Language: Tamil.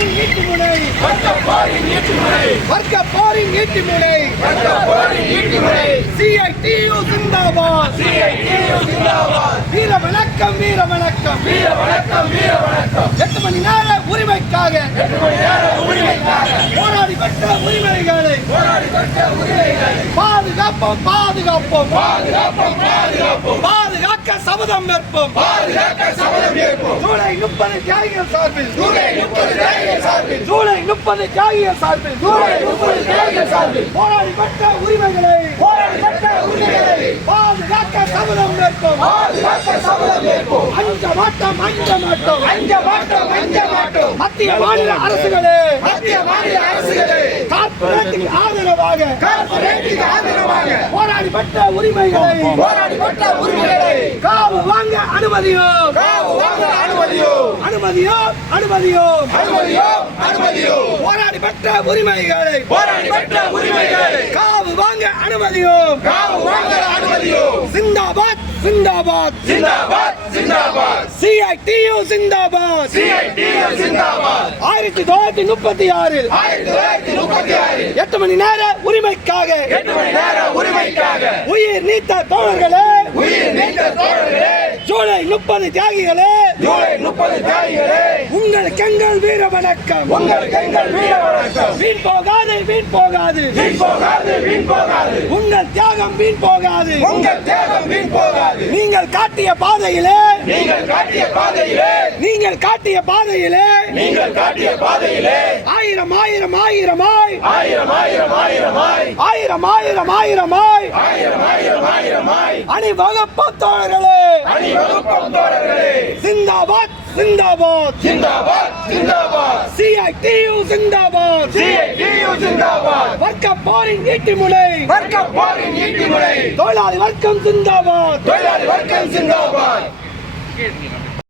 போரின் ஈட்டு முனை வர்க்க போரின் ஈட்டு முனை சிஐடியு ஜிந்தாபாத் வீர வணக்கம் வீர வணக்கம் எட்டு மணி நேர உரிமைக்காக. போராடி பெற்ற உரிமைகளை. பாதுகாப்போம் பாதுகாப்போம். பாதுகாக்க சபதம் ஏற்போம் ஜூலை முப்பது தியாகிகள் சார்பில் ஜூலை முப்பது தியாகிகள் சார்பில் போராடி பட்ட உரிமைகளை பாதுகாக்க சபதம் ஏற்போம் அஞ்ச மாட்டோம் அஞ்ச மாட்டோம். அஞ்ச மாட்டோம் அஞ்ச மாட்டோம். மத்திய மாநில அரசுகளே. மத்திய மாநில அரசுகளே. கார்ப்பரேட்டுக்கு ஆதரவாக. கார்ப்பரேட்டுக்கு ஆதரவாக. போராடி பெற்ற உரிமைகளை. போராடி பெற்ற உரிமைகளை. காவு வாங்க அனுமதியோ. காவு வாங்க அனுமதியோ. அனுமதியோ அனுமதியோ. அனுமதியோ அனுமதியோ. போராடி பெற்ற உரிமைகளை. போராடி பெற்ற உரிமைகளை. காவு வாங்க அனுமதியோ. காவு வாங்க அனுமதியோ சிந்தாபாத் சிந்தாபாத். ஜிந்தாபாத் ஜிந்தாபாத் சிஐடியு சிந்தாபாத். சிஐடியு ஜிந்தாபாத் ஆயிரத்தி தொள்ளாயிரத்தி முப்பத்தி ஆறில் ஆயிரத்தி தொள்ளாயிரத்தி முப்பத்தி ஆறில் எட்டு மணி நேர உரிமைக்காக எட்டு மணி நேர உரிமைக்காக உயிர் நீத்த தோழர்களே. உயிர் நீத்த தோழர்களே. ஜூலை முப்பது தியாகிகளே. ஜூலை முப்பது தியாகிகளே. உங்களுக்கு எங்கள் வீர வணக்கம். உங்களுக்கு எங்கள் வீர வணக்கம். வீண் போகாது வீண் போகாது. வீண் போகாது வீண் போகாது. உங்கள் தியாகம் வீண் போகாது. உங்கள் தேகம் வீண் போகாது. நீங்கள் காட்டிய பாதையிலே. நீங்கள் காட்டிய பாதையிலே. நீங்கள் காட்டிய பாதையிலே. நீங்கள் காட்டிய பாதையிலே. ஆயிரம் ஆயிரம் ஆயிரமாய். ஆயிரம் ஆயிரம் ஆயிரமாய். ஆயிரம் ஆயிரம் ஆயிரமாய். ஆயிரம் ஆயிரம் ஆயிரமாய். அணிவகுப்பு தோழர்களே. அணிவகுப்பம் தோழர்களே சிந்தாபாத். சிந்தாபாத் ஜிந்தாபாத் ஜிந்தாபாத் சிஐடியு சிந்தாபாத். சிஐடியு ஜிந்தாபாத் வர்க்க போரின் ஈட்டி முனை வர்க்க போரின் ஈட்டி முறை தொழிலாளி வர்க்கம் சிந்தாபாத். தொழிலாளி வர்க்கம் ஜிந்தாபாத்